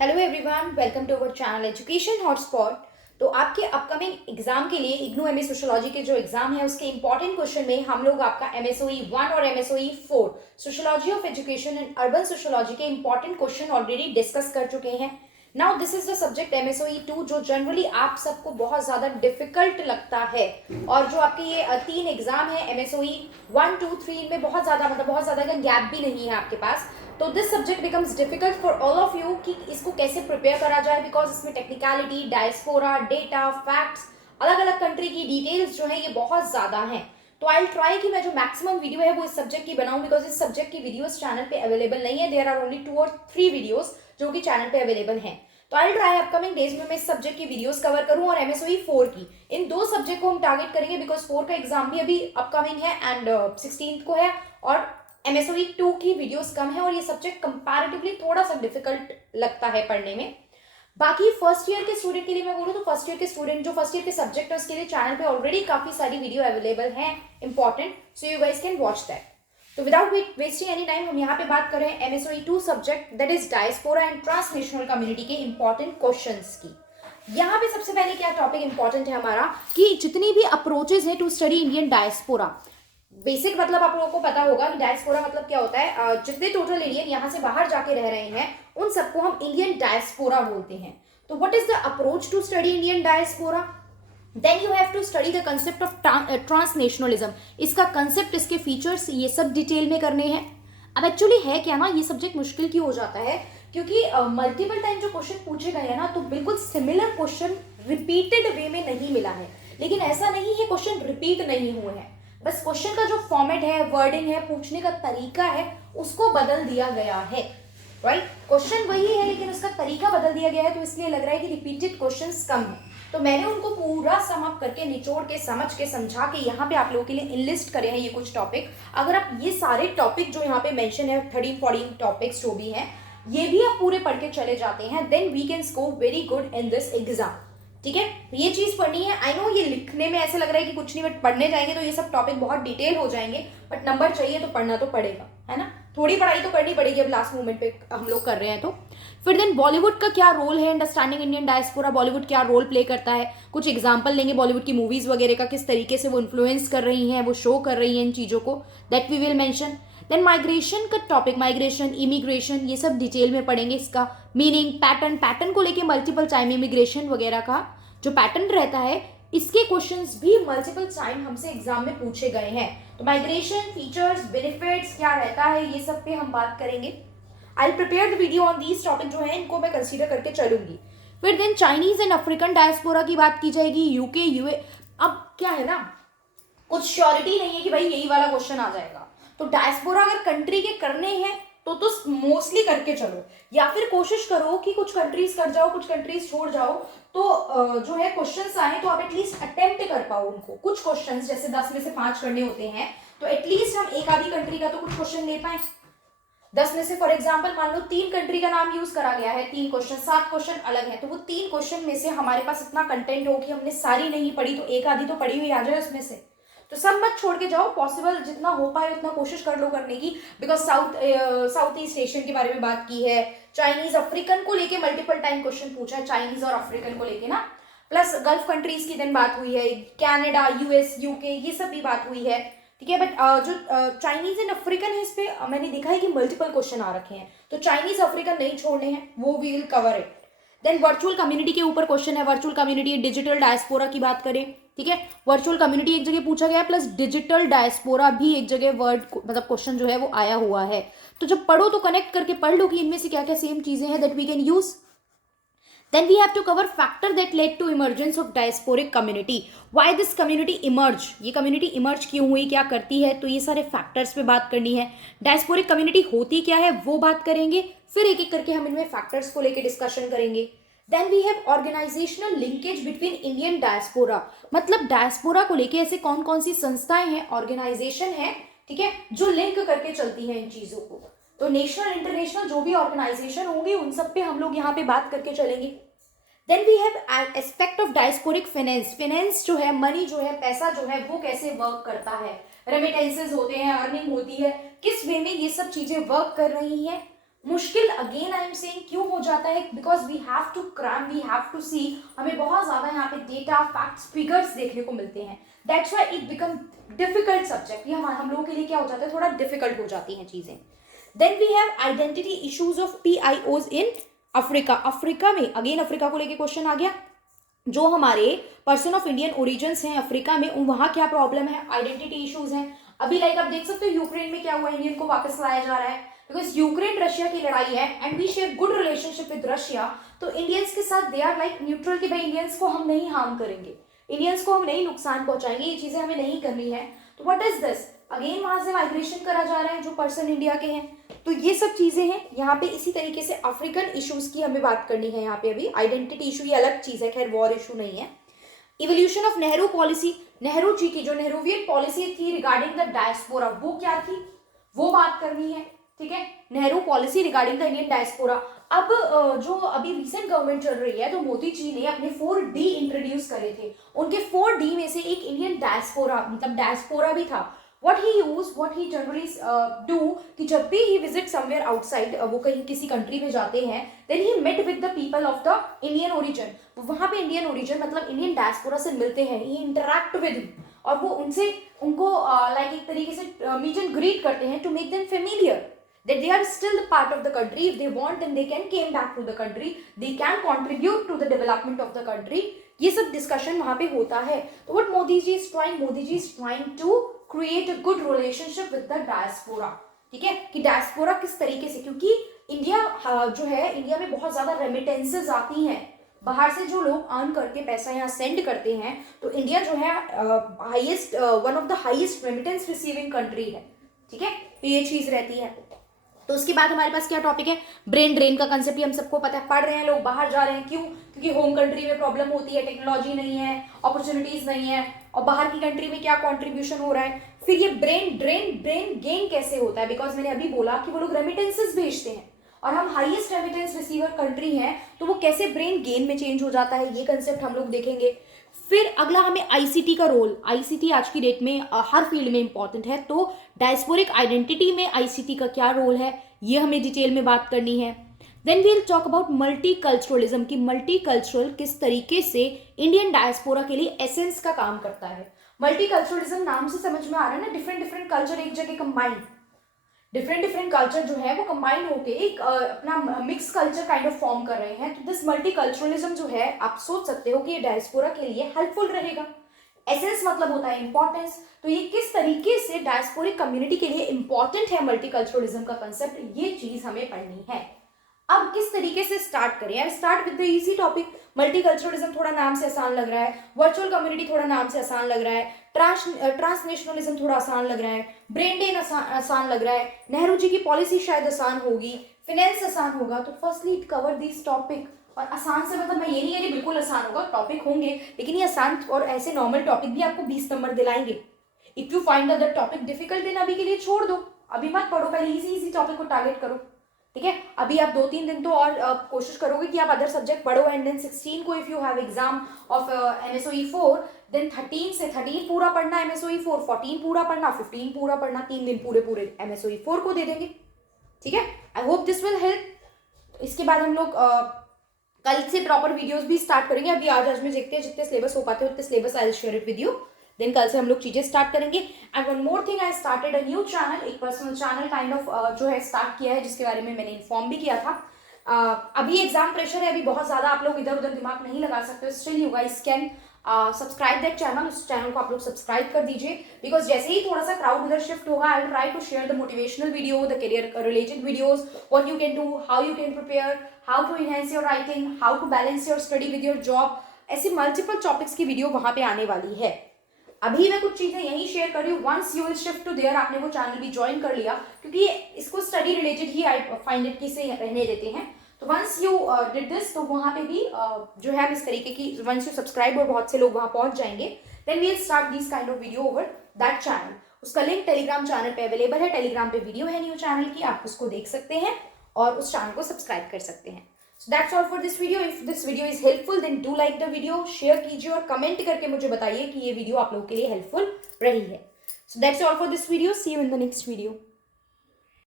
Hello everyone, welcome to our channel education hotspot. तो आपके upcoming exam के लिए इग्नू एमए सोशियोलॉजी के जो एग्जाम है उसके इंपॉर्टेंट क्वेश्चन में हम लोग आपका एमएसओई 1 और MSOE 4 sociology of education and urban sociology के इंपॉर्टेंट क्वेश्चन ऑलरेडी डिस्कस कर चुके हैं। Now this is the subject MSOE 2 जो जनरली आप सबको बहुत ज्यादा डिफिकल्ट लगता है, और जो आपके ये 3 एग्जाम है एमएसओई 1, 2, 3 में बहुत ज्यादा बहुत ज्यादा का गैप भी नहीं है आपके पास। तो this subject becomes difficult for all of you कि इसको कैसे प्रिपेयर करा जाए, बिकॉज इसमें टेक्निकलिटी, डायस्पोरा, डेटा, फैक्ट्स, अलग अलग कंट्री की डिटेल्स जो है ये बहुत ज्यादा हैं। तो आई ट्राई कि मैं जो मैक्सिमम वीडियो है वो इस सब्जेक्ट की बनाऊं, बिकॉज इस सब्जेक्ट की वीडियोस चैनल पे अवेलेबल नहीं है। देयर आर ओनली 2 और 3 वीडियोस जो कि चैनल पे अवेलेबल हैं। तो आई ट्राई अपकमिंग डेज में मैं इस सब्जेक्ट की वीडियोस कवर करूं और एमएसओई 4 की, इन दो सब्जेक्ट को हम टारगेट करेंगे, बिकॉज 4 का एग्जाम भी अभी अपकमिंग है एंड 16 को है, और एमएसओई 2 की वीडियोस कम है और ये सब्जेक्ट कंपैरेटिवली थोड़ा सा डिफिकल्ट लगता है पढ़ने में। बाकी फर्स्ट ईयर के स्टूडेंट के लिए मैं बोलूँ तो फर्स्ट ईयर के स्टूडेंट जो फर्स्ट ईयर के सब्जेक्ट है उसके लिए चैनल पे ऑलरेडी काफी सारी वीडियो अवेलेबल है important, so you guys can watch that. तो विदाउट वेस्टिंग एनी टाइम हम यहाँ पे बात कर रहे हैं एमएसओई 2 subject that is diaspora and transnational community के इंपॉर्टेंट क्वेश्चंस की। यहाँ पे सबसे पहले क्या टॉपिक इंपॉर्टेंट है हमारा कि जितनी भी अप्रोचेज है to study Indian diaspora. Basic मतलब आप लोगों को पता होगा कि डायस्पोरा मतलब क्या होता है। जितने टोटल इंडियन यहाँ से बाहर जाके रह रहे हैं उन सबको हम इंडियन डायस्पोरा बोलते हैं। तो what is the approach to study Indian diaspora? Then you have to study the concept of transnationalism. इसका कंसेप्ट, इसके फीचर्स, ये सब डिटेल में करने हैं। अब एक्चुअली है क्या ना, ये सब्जेक्ट मुश्किल क्यों हो जाता है, क्योंकि मल्टीपल टाइम जो क्वेश्चन पूछे गए हैं ना, तो बिल्कुल सिमिलर क्वेश्चन रिपीटेड वे में नहीं मिला है। लेकिन ऐसा नहीं है क्वेश्चन रिपीट नहीं हुए हैं, बस क्वेश्चन का जो फॉर्मेट है, वर्डिंग है, पूछने का तरीका है, उसको बदल दिया गया है। राइट, क्वेश्चन वही है लेकिन उसका तरीका बदल दिया गया है, तो इसलिए लग रहा है कि रिपीटेड क्वेश्चंस कम है। तो मैंने उनको पूरा सम अप करके, निचोड़ के, समझ के, समझा के यहाँ पे आप लोगों के लिए इनलिस्ट करे हैं ये कुछ टॉपिक। अगर आप ये सारे टॉपिक जो यहाँ पे मेंशन है 13-14 टॉपिक्स जो भी हैं, ये भी आप पूरे पढ़ के चले जाते हैं, then we can score very good in this exam. ठीक है, ये चीज पढ़नी है। आई नो ये लिखने में ऐसे लग रहा है कि कुछ नहीं, बट पढ़ने जाएंगे तो ये सब टॉपिक बहुत डिटेल हो जाएंगे, बट नंबर चाहिए तो पढ़ना तो पड़ेगा, है ना। थोड़ी पढ़ाई तो करनी पड़ेगी, अब लास्ट मोमेंट पे हम लोग कर रहे हैं तो। फिर देन बॉलीवुड का क्या रोल है अंडरस्टैंडिंग इंडियन डायस्पोरा, बॉलीवुड क्या रोल प्ले करता है, कुछ एग्जाम्पल लेंगे बॉलीवुड की मूवीज वगैरह का, किस तरीके से वो इन्फ्लुएंस कर रही हैं, वो शो कर रही हैं इन चीजों को, that we will mention. Then migration का टॉपिक, माइग्रेशन, इमिग्रेशन, ये सब डिटेल में पढ़ेंगे। इसका मीनिंग, पैटर्न, पैटर्न को लेके मल्टीपल टाइम इमिग्रेशन वगैरह का जो पैटर्न रहता है, इसके क्वेश्चंस भी मल्टीपल टाइम हमसे एग्जाम में पूछे गए हैं। तो माइग्रेशन, फीचर्स, बेनिफिट्स क्या रहता है, ये सब पे हम बात करेंगे। I prepare the video on these topic जो है, इनको मैं कंसीडर करके चलूंगी। फिर then Chinese and African diaspora की बात की जाएगी, यूके, यूए। अब क्या है ना, कुछ श्योरिटी नहीं है कि भाई यही वाला क्वेश्चन आ जाएगा। तो डायस्पोरा अगर कंट्री के करने हैं तो मोस्टली करके चलो, या फिर कोशिश करो कि कुछ कंट्रीज कर जाओ, कुछ कंट्रीज छोड़ जाओ, तो जो है क्वेश्चंस आए तो आप एटलीस्ट अटेम्प्ट कर पाओ उनको। कुछ क्वेश्चंस जैसे 10 में से 5 करने होते हैं, तो एटलीस्ट हम एक आधी कंट्री का तो कुछ क्वेश्चन ले पाए। 10 में से फॉर एग्जाम्पल मान लो 3 कंट्री का नाम यूज करा गया है, 3 क्वेश्चन, 7 क्वेश्चन अलग है, तो वो 3 क्वेश्चन में से हमारे पास इतना कंटेंट हो कि हमने सारी नहीं पढ़ी तो एक आधी तो पढ़ी हुई आ जाए उसमें से। तो सब मत छोड़ के जाओ, पॉसिबल जितना हो पाए उतना कोशिश कर लो करने की, बिकॉज साउथ ईस्ट एशियन के बारे में बात की है, चाइनीज अफ्रीकन को लेके मल्टीपल टाइम क्वेश्चन पूछा है, चाइनीज और अफ्रीकन को लेके ना, प्लस गल्फ कंट्रीज की दिन बात हुई है, कनाडा, यूएस, यूके, ये सब भी बात हुई है। ठीक है, बट जो चाइनीज एंड अफ्रीकन है, इस पे मैंने देखा है कि मल्टीपल क्वेश्चन आ रखे हैं, तो चाइनीज अफ्रीकन नहीं छोड़ने हैं, वो we will cover it. Then virtual community के ऊपर क्वेश्चन है, वर्चुअल कम्युनिटी, डिजिटल डायस्पोरा की बात करें। ठीक है, वर्चुअल कम्युनिटी एक जगह पूछा गया है, प्लस डिजिटल डायस्पोरा भी एक जगह वर्ड मतलब क्वेश्चन जो है वो आया हुआ है। तो जब पढ़ो तो कनेक्ट करके पढ़ लो कि इनमें से क्या क्या सेम चीजें हैं that we can use. Then we have to cover factor that led to emergence of diasporic community. Why this community emerge? ये community emerge क्यों हुई, क्या करती है, तो ये सारे factors पे बात करनी है। diasporic community होती क्या है वो बात करेंगे, फिर एक एक करके हम इनमें factors को लेके डिस्कशन करेंगे। Then we have organizational linkage between Indian diaspora, मतलब diaspora को लेके ऐसे कौन कौन सी संस्थाएं हैं, ऑर्गेनाइजेशन है, ठीक है, जो लिंक करके चलती हैं इन चीजों को। तो नेशनल, इंटरनेशनल जो भी ऑर्गेनाइजेशन होंगे उन सब पे हम लोग यहाँ पे बात करके चलेंगे। Then we have aspect of diasporic finance, finance जो है, मनी जो है, पैसा जो है, वो कैसे वर्क करता है, रेमिटेंसेस होते हैं, अर्निंग होती है, किस वे में ये सब चीजें वर्क कर रही हैं, मुश्किल अगेन आई एम सेइंग क्यों हो जाता है, because we have to cram, we have to see, हमें बहुत ज्यादा यहाँ पे डेटा फैक्ट्स फिगर्स देखने को मिलते हैं, that's why it become difficult subject. ये हम लोगों के लिए क्या हो जाता है, थोड़ा डिफिकल्ट हो जाती हैं चीजें। Then we have identity issues of PIOs in Africa. Africa में अगेन अफ्रीका को लेके क्वेश्चन आ गया, जो हमारे पर्सन ऑफ इंडियन ओरिजिन्स हैं अफ्रीका में, वहां क्या प्रॉब्लम है, आइडेंटिटी इश्यूज हैं। अभी लाइक आप देख सकते हो यूक्रेन में क्या हुआ, इंडियन को वापस लाया जा रहा है, बिकॉज यूक्रेन रशिया की लड़ाई है and we share good relationship with Russia, तो इंडियंस के साथ दे आर लाइक न्यूट्रल कि भाई इंडियंस को हम नहीं हार्म करेंगे, इंडियंस को हम नहीं नुकसान पहुंचाएंगे, ये चीजें हमें नहीं करनी है। तो व्हाट इज दिस, अगेन वहां से माइग्रेशन करा जा रहा है जो पर्सन इंडिया के हैं, तो ये सब चीजें हैं यहाँ पे। इसी तरीके से अफ्रीकन इश्यूज की हमें बात करनी है यहाँ पे। अभी आइडेंटिटी इशू ये अलग चीज है, खैर वॉर इशू नहीं है। Evolution of Nehru policy, Nehru ji की जो नेहरूवियन पॉलिसी थी रिगार्डिंग द डायस्पोरा, वो क्या थी, वो बात करनी है, ठीक है। Nehru policy regarding the Indian diaspora. अब जो अभी रिसेंट गवर्नमेंट चल रही है, तो मोदी जी ने अपने 4D इंट्रोड्यूस करे थे, उनके 4D में से एक इंडियन डायस्पोरा, मतलब डायस्पोरा भी था। what he generally do कि जब भी he visit somewhere outside, वो कहीं किसी कंट्री में जाते हैं, then he met with the people of the Indian origin, वहां पे इंडियन ओरिजिन मतलब इंडियन डायस्पोरा से मिलते हैं, he interact with him, और वो उनको लाइक एक तरीके से मीट एंड ग्रीट करते हैं, to make them familiar that they are still the part of the country, if they want then they can came back to the country, they can contribute to the development of the country। ये सब discussion वहां पे होता है। तो what Modi ji is trying to create a good relationship with the diaspora, ठीक है, कि डायस्पोरा किस तरीके से, क्योंकि इंडिया जो है, इंडिया में बहुत ज्यादा रेमिटेंसेस आती हैं, बाहर से जो लोग अर्न करके पैसा यहाँ सेंड करते हैं, तो इंडिया जो है highest, one of the highest remittance receiving country है, ठीक है, तो ये चीज रहती है। तो उसके बाद हमारे पास क्या टॉपिक है, ब्रेन ड्रेन का कंसेप्ट, हम सबको पता है, पढ़ रहे हैं लोग, बाहर जा रहे हैं, क्यों, क्योंकि होम कंट्री में प्रॉब्लम होती है, टेक्नोलॉजी नहीं है, अपॉर्चुनिटीज नहीं है, और बाहर की कंट्री में क्या कंट्रीब्यूशन हो रहा है। फिर ये ब्रेन गेन कैसे होता है, बिकॉज मैंने अभी बोला कि वो लोग रेमिटेंसेस भेजते हैं और हम हाईएस्ट रेमिटेंस रिसीवर कंट्री हैं, तो वो कैसे ब्रेन गेन में चेंज हो जाता है, ये कंसेप्ट हम लोग देखेंगे। फिर अगला हमें आईसीटी का रोल, आईसीटी आज की डेट में हर फील्ड में इंपॉर्टेंट है, तो डायस्पोरिक आइडेंटिटी में आईसीटी का क्या रोल है, ये हमें डिटेल में बात करनी है। Then we will talk about multiculturalism, की मल्टीकल्चरल किस तरीके से इंडियन डायस्पोरा के लिए एसेंस का काम करता है। मल्टीकल्चरलिज्म नाम से समझ में आ रहा है ना, डिफरेंट कल्चर एक जगह कंबाइंड, डिफरेंट कल्चर जो है वो कंबाइन होके एक अपना mix culture kind of form कर रहे हैं। तो दिस मल्टीकल्चरलिज्म जो है, आप सोच सकते हो कि ये डायस्पोरा के लिए हेल्पफुल रहेगा। एसेंस मतलब होता है इंपॉर्टेंस, तो ये किस तरीके से डायस्पोरिक कम्युनिटी के लिए इंपॉर्टेंट है मल्टीकल्चरलिज्म का कंसेप्ट, ये चीज हमें पढ़नी है। अब किस तरीके से स्टार्ट करें यार, start with the easy topic. Multiculturalism थोड़ा नाम से आसान लग रहा है, वर्चुअल कम्युनिटी थोड़ा नाम से आसान लग रहा है, ट्रांसनेशनलिज्म थोड़ा आसान लग रहा है, ब्रेन ड्रेन आसान लग रहा है, नेहरू जी की पॉलिसी शायद आसान होगी, फिनेंस आसान होगा। तो firstly it cover this topic, और आसान से मतलब मैं ये नहीं कह रही बिल्कुल आसान होगा, टॉपिक होंगे, लेकिन ये आसान और ऐसे नॉर्मल टॉपिक भी आपको 20 नंबर दिलाएंगे। If you find the topic difficult, then अभी के लिए छोड़ दो, अभी मत पढ़ो, पहले इजी टॉपिक को टारगेट करो, ठीक है। अभी आप 2-3 दिन तो और कोशिश करोगे कि आप अदर सब्जेक्ट पढ़ो, एंड देन 16 को if you have exam of MSOE 4, then 13 पूरा पढ़ना MSOE 4, 14 पूरा पढ़ना, 15 पूरा पढ़ना, 3 दिन पूरे MSOE 4 को दे देंगे, ठीक है। I hope this will help. इसके बाद हम लोग कल से प्रॉपर वीडियोस भी स्टार्ट करेंगे। अभी आज में देखते हैं, जितने सिलेबस हो पाते हैं उतने syllabus I will share it with you. Then कल से हम लोग चीजें स्टार्ट करेंगे। And one more thing, I started a new channel, एक पर्सनल चैनल काइंड ऑफ जो है स्टार्ट किया है, जिसके बारे में मैंने इन्फॉर्म भी किया था। अभी एग्जाम प्रेशर है, अभी बहुत ज्यादा आप लोग इधर उधर दिमाग नहीं लगा सकते, still you guys can subscribe that channel, उस चैनल को आप लोग सब्सक्राइब कर दीजिए, बिकॉज जैसे ही थोड़ा सा क्राउड उधर शिफ्ट होगा, I will try to share the motivational video, the career related videos, what you can do, how you can prepare, how to enhance your writing, how to balance your study with your job, ऐसी multiple topics की video वहां पे आने वाली है। अभी मैं कुछ चीजें यही शेयर कर रही हूँ, once you will shift to there, आपने वो चैनल भी ज्वाइन कर लिया, क्योंकि इसको स्टडी रिलेटेड ही आई फाइंड इट किसे रहने देते हैं। तो वंस यू डिड दिस, तो वहां पे भी जो है इस तरीके की, वंस यू सब्सक्राइब और बहुत से लोग वहां पहुंच जाएंगे, then we will start this kind of video over that channel. उसका लिंक टेलीग्राम चैनल पे अवेलेबल है, टेलीग्राम पे वीडियो है न्यू चैनल की, आप उसको देख सकते हैं और उस चैनल को सब्सक्राइब कर सकते हैं। So that's all for this video. If this video is helpful, then do like the video, share कीजिए और कमेंट करके मुझे बताइए कि ये वीडियो आप लोगों के लिए हेल्पफुल रही है। So that's all for this video. See you in the next video.